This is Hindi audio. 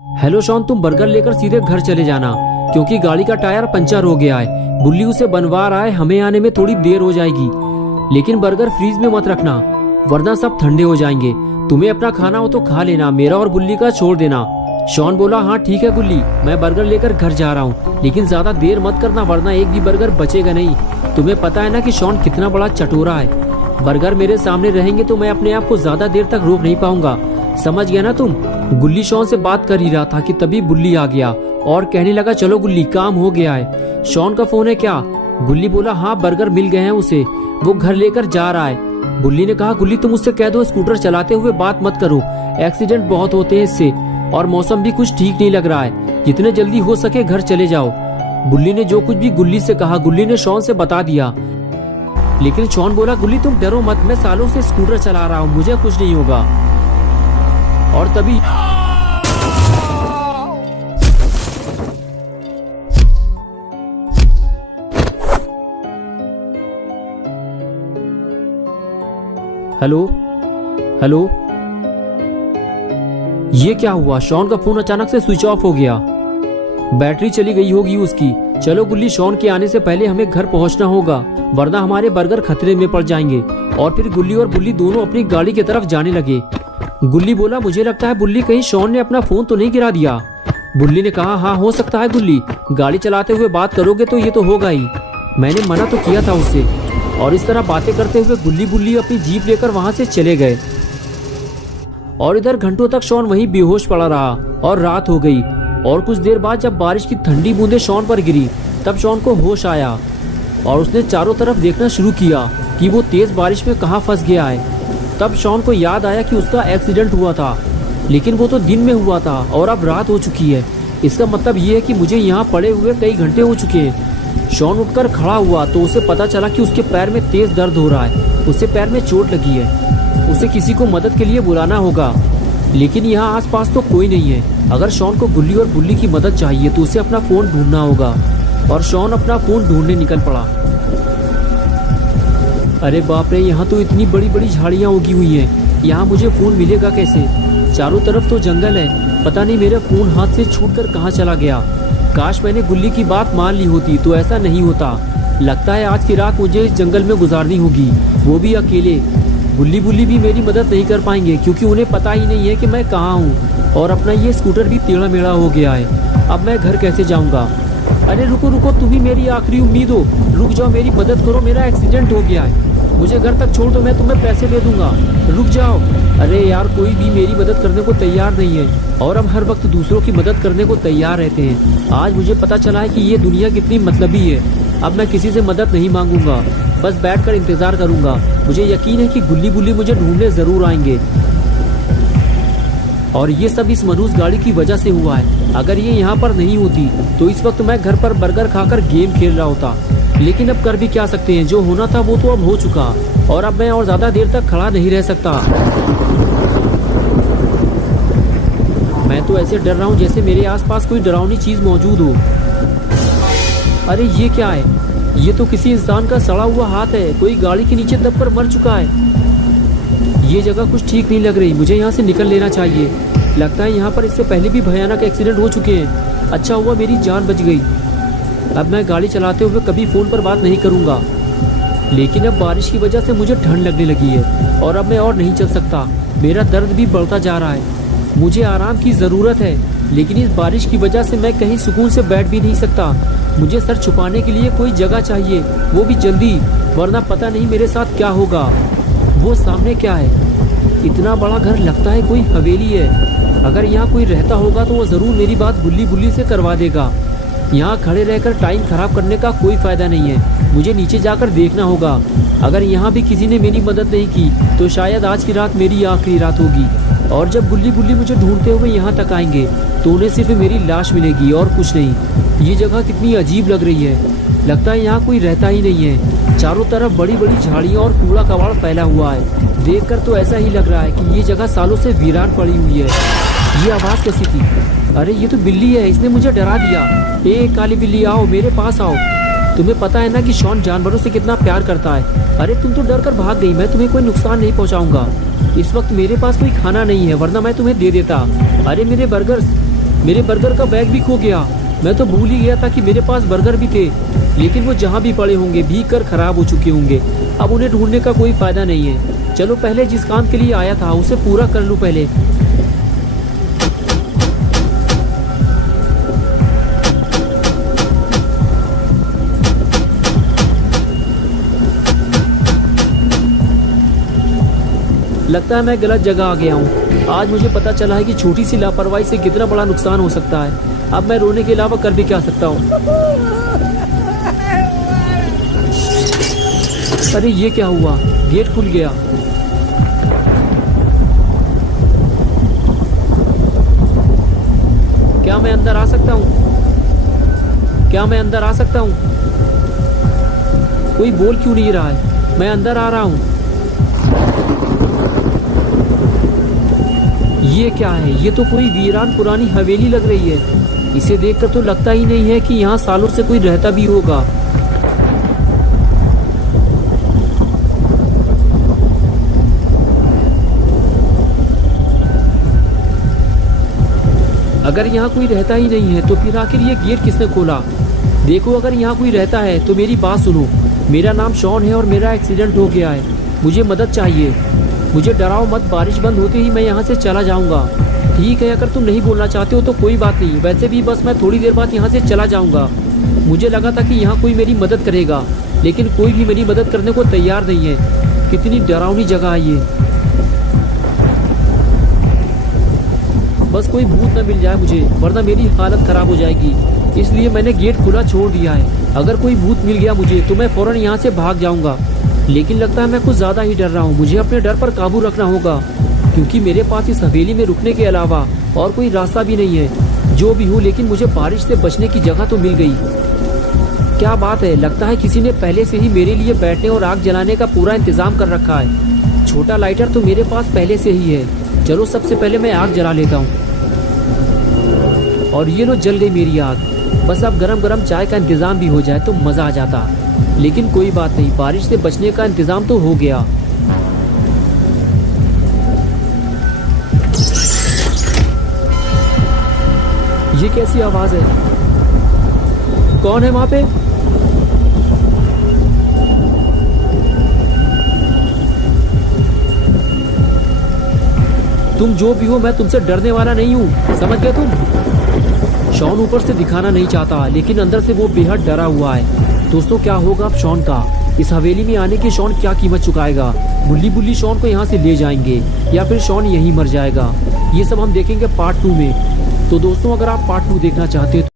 हेलो शॉन, तुम बर्गर लेकर सीधे घर चले जाना क्योंकि गाड़ी का टायर पंचर हो गया है। बुल्ली उसे बनवा रहा है, हमें आने में थोड़ी देर हो जाएगी। लेकिन बर्गर फ्रीज में मत रखना वरना सब ठंडे हो जाएंगे। तुम्हें अपना खाना हो तो खा लेना, मेरा और बुल्ली का छोड़ देना। शॉन बोला, हाँ ठीक है बुल्ली, मैं बर्गर लेकर घर जा रहा हूँ, लेकिन ज्यादा देर मत करना वरना एक भी बर्गर बचेगा नहीं। तुम्हें पता है ना कि शॉन कितना बड़ा चटोरा है। बर्गर मेरे सामने रहेंगे तो मैं अपने आप को ज्यादा देर तक रोक नहीं पाऊंगा, समझ गया ना तुम। गुल्ली शॉन से बात कर ही रहा था कि तभी बुल्ली आ गया और कहने लगा, चलो गुल्ली काम हो गया है। शॉन का फोन है क्या? गुल्ली बोला, हाँ बर्गर मिल गए हैं उसे, वो घर लेकर जा रहा है। बुल्ली ने कहा, गुल्ली तुम उससे कह दो स्कूटर चलाते हुए बात मत करो, एक्सीडेंट बहुत होते हैं इससे, और मौसम भी कुछ ठीक नहीं लग रहा है, जितने जल्दी हो सके घर चले जाओ। बुल्ली ने जो कुछ भी गुल्ली से कहा गुल्ली ने शॉन से बता दिया। लेकिन शॉन बोला, गुल्ली तुम डरो मत, मैं सालों से स्कूटर चला रहा हूँ, मुझे कुछ नहीं होगा। और तभी हेलो हेलो, ये क्या हुआ? शॉन का फोन अचानक से स्विच ऑफ हो गया, बैटरी चली गई होगी उसकी। चलो गुल्ली, शॉन के आने से पहले हमें घर पहुंचना होगा वरना हमारे बर्गर खतरे में पड़ जाएंगे। और फिर गुल्ली और बुल्ली दोनों अपनी गाड़ी की तरफ जाने लगे। गुल्ली बोला, मुझे लगता है बुल्ली कहीं शॉन ने अपना फोन तो नहीं गिरा दिया। बुल्ली ने कहा, हाँ हो सकता है गुल्ली, गाड़ी चलाते हुए बात करोगे तो ये तो होगा ही, मैंने मना तो किया था उससे। और इस तरह बातें करते हुए गुल्ली बुल्ली अपनी जीप लेकर वहां से चले गए। और इधर घंटों तक शॉन वहीं बेहोश पड़ा रहा और रात हो गई। और कुछ देर बाद जब बारिश की ठंडी बूंदें शॉन पर गिरी तब शॉन को होश आया और उसने चारों तरफ देखना शुरू किया कि वो तेज बारिश में कहाँ फंस गया है। तब शॉन को याद आया कि उसका एक्सीडेंट हुआ था, लेकिन वो तो दिन में हुआ था और अब रात हो चुकी है। इसका मतलब ये है कि मुझे यहाँ पड़े हुए कई घंटे हो चुके हैं। शॉन उठकर खड़ा हुआ तो उसे पता चला कि उसके पैर में तेज दर्द हो रहा है, उसे पैर में चोट लगी है, उसे किसी को मदद के लिए बुलाना होगा। लेकिन यहाँ आसपास तो कोई नहीं है। अगर शॉन को गुल्ली और बुल्ली की मदद चाहिए तो उसे अपना फोन ढूंढना होगा। और शॉन अपना फोन ढूंढने निकल पड़ा। अरे बाप रे, यहाँ तो इतनी बड़ी बड़ी झाड़ियाँ उगी हुई हैं, यहाँ मुझे फोन मिलेगा कैसे? चारों तरफ तो जंगल है, पता नहीं मेरा फोन हाथ से छूटकर कहाँ चला गया। काश मैंने गुल्ली की बात मान ली होती तो ऐसा नहीं होता। लगता है आज की रात मुझे इस जंगल में गुजारनी होगी, वो भी अकेले। गुल्ली बुल्ली भी मेरी मदद नहीं कर पाएंगे क्योंकि उन्हें पता ही नहीं है कि मैं कहाँ हूँ। और अपना ये स्कूटर भी टेढ़ा मेढ़ा हो गया है, अब मैं घर कैसे जाऊँगा? अरे रुको रुको, तुम ही मेरी आखिरी उम्मीद हो, रुक जाओ, मेरी मदद करो, मेरा एक्सीडेंट हो गया है, मुझे घर तक छोड़ दो, मैं तुम्हें पैसे दे दूंगा, रुक जाओ। अरे यार, कोई भी मेरी मदद करने को तैयार नहीं है और हम हर वक्त दूसरों की मदद करने को तैयार रहते हैं। आज मुझे पता चला है कि ये दुनिया कितनी मतलबी है। अब मैं किसी से मदद नहीं मांगूंगा, बस बैठकर इंतजार करूंगा। मुझे यकीन है कि गुल्ली बुल्ली मुझे ढूंढने जरूर आएंगे और ये सब इस मनुष्य गाड़ी की वजह से हुआ है। अगर ये यहाँ पर नहीं होती तो इस वक्त मैं घर पर बर्गर खाकर गेम खेल रहा होता। लेकिन अब कर भी क्या सकते हैं, जो होना था वो तो अब हो चुका और अब मैं और ज्यादा देर तक खड़ा नहीं रह सकता। मैं तो ऐसे डर रहा हूँ जैसे मेरे आसपास कोई डरावनी चीज मौजूद हो। अरे ये क्या है? ये तो किसी इंसान का सड़ा हुआ हाथ है, कोई गाड़ी के नीचे दबकर मर चुका है। ये जगह कुछ ठीक नहीं लग रही, मुझे यहाँ से निकल लेना चाहिए। लगता है यहाँ पर इससे पहले भी भयानक एक्सीडेंट हो चुके हैं। अच्छा हुआ मेरी जान बच गई। अब मैं गाड़ी चलाते हुए कभी फोन पर बात नहीं करूँगा। लेकिन अब बारिश की वजह से मुझे ठंड लगने लगी है और अब मैं और नहीं चल सकता। मेरा दर्द भी बढ़ता जा रहा है, मुझे आराम की ज़रूरत है। लेकिन इस बारिश की वजह से मैं कहीं सुकून से बैठ भी नहीं सकता। मुझे सर छुपाने के लिए कोई जगह चाहिए, वो भी जल्दी, वरना पता नहीं मेरे साथ क्या होगा। वो सामने क्या है? इतना बड़ा घर, लगता है कोई हवेली है। अगर यहाँ कोई रहता होगा तो वो ज़रूर मेरी बात गुल्ली बुल्ली से करवा देगा। यहाँ खड़े रहकर टाइम खराब करने का कोई फ़ायदा नहीं है, मुझे नीचे जाकर देखना होगा। अगर यहाँ भी किसी ने मेरी मदद नहीं की तो शायद आज की रात मेरी आखिरी रात होगी। और जब गुल्ली बुल्ली मुझे ढूंढते हुए यहाँ तक आएंगे तो उन्हें सिर्फ मेरी लाश मिलेगी और कुछ नहीं। ये जगह कितनी अजीब लग रही है, लगता है यहाँ कोई रहता ही नहीं है। चारों तरफ बड़ी बड़ी झाड़ियाँ और कूड़ा कबाड़ फैला हुआ है। देखकर तो ऐसा ही लग रहा है कि ये जगह सालों से वीरान पड़ी हुई है। ये आवाज़ कैसी थी? अरे ये तो बिल्ली है, इसने मुझे डरा दिया। ए काली बिल्ली, आओ मेरे पास आओ। तुम्हें पता है ना कि शॉन जानवरों से कितना प्यार करता है। अरे तुम तो डर कर भाग गई, मैं तुम्हें कोई नुकसान नहीं पहुंचाऊंगा। इस वक्त मेरे पास कोई खाना नहीं है, वरना मैं तुम्हें दे देता। अरे मेरे बर्गर्स, मेरे बर्गर का बैग भी खो गया। मैं तो भूल ही गया था कि मेरे पास बर्गर भी थे, लेकिन वो जहाँ भी पड़े होंगे भीग कर खराब हो चुके होंगे। अब उन्हें ढूंढने का कोई फायदा नहीं है। चलो पहले जिस काम के लिए आया था उसे पूरा कर लूँ पहले। लगता है मैं गलत जगह आ गया हूँ। आज मुझे पता चला है कि छोटी सी लापरवाही से कितना बड़ा नुकसान हो सकता है। अब मैं रोने के अलावा कर भी क्या सकता हूँ। अरे ये क्या हुआ, गेट खुल गया। क्या मैं अंदर आ सकता हूँ? क्या मैं अंदर आ सकता हूँ? कोई बोल क्यों नहीं रहा है? मैं अंदर आ रहा हूँ। ये क्या है? ये तो कोई वीरान पुरानी हवेली लग रही है। इसे देखकर तो लगता ही नहीं है कि यहाँ सालों से कोई रहता भी होगा। अगर यहाँ कोई रहता ही नहीं है तो फिर आखिर ये गेट किसने खोला? देखो, अगर यहाँ कोई रहता है तो मेरी बात सुनो। मेरा नाम शॉन है और मेरा एक्सीडेंट हो गया है। मुझे मदद चाहिए। मुझे डराओ मत, बारिश बंद होते ही मैं यहाँ से चला जाऊँगा। ठीक है, अगर तुम नहीं बोलना चाहते हो तो कोई बात नहीं। वैसे भी बस मैं थोड़ी देर बाद यहाँ से चला जाऊँगा। मुझे लगा था कि यहाँ कोई मेरी मदद करेगा, लेकिन कोई भी मेरी मदद करने को तैयार नहीं है। कितनी डरावनी जगह है ये। बस कोई भूत न मिल जाए मुझे, वरना मेरी हालत खराब हो जाएगी। इसलिए मैंने गेट खुला छोड़ दिया है। अगर कोई भूत मिल गया मुझे तो मैं फौरन यहाँ से भाग जाऊँगा। लेकिन लगता है मैं कुछ ज़्यादा ही डर रहा हूँ। मुझे अपने डर पर काबू रखना होगा, क्योंकि मेरे पास इस हवेली में रुकने के अलावा और कोई रास्ता भी नहीं है। जो भी हो, लेकिन मुझे बारिश से बचने की जगह तो मिल गई। क्या बात है, लगता है किसी ने पहले से ही मेरे लिए बैठने और आग जलाने का पूरा इंतजाम कर रखा है। छोटा लाइटर तो मेरे पास पहले से ही है। चलो सबसे पहले मैं आग जला लेता हूँ। और ये लो, जल गई मेरी आग। बस अब गरम गरम चाय का इंतजाम भी हो जाए तो मज़ा आ जाता। लेकिन कोई बात नहीं, बारिश से बचने का इंतजाम तो हो गया। ये कैसी आवाज है? कौन है वहां पे? तुम जो भी हो, मैं तुमसे डरने वाला नहीं हूँ, समझ गए तुम? शॉन ऊपर से दिखाना नहीं चाहता, लेकिन अंदर से वो बेहद डरा हुआ है। दोस्तों, क्या होगा अब शॉन का? इस हवेली में आने की शॉन क्या कीमत चुकाएगा? बुल्ली बुल्ली शॉन को यहाँ से ले जाएंगे या फिर शॉन यहीं मर जाएगा? ये सब हम देखेंगे पार्ट 2 में। तो दोस्तों, अगर आप पार्ट 2 देखना चाहते हो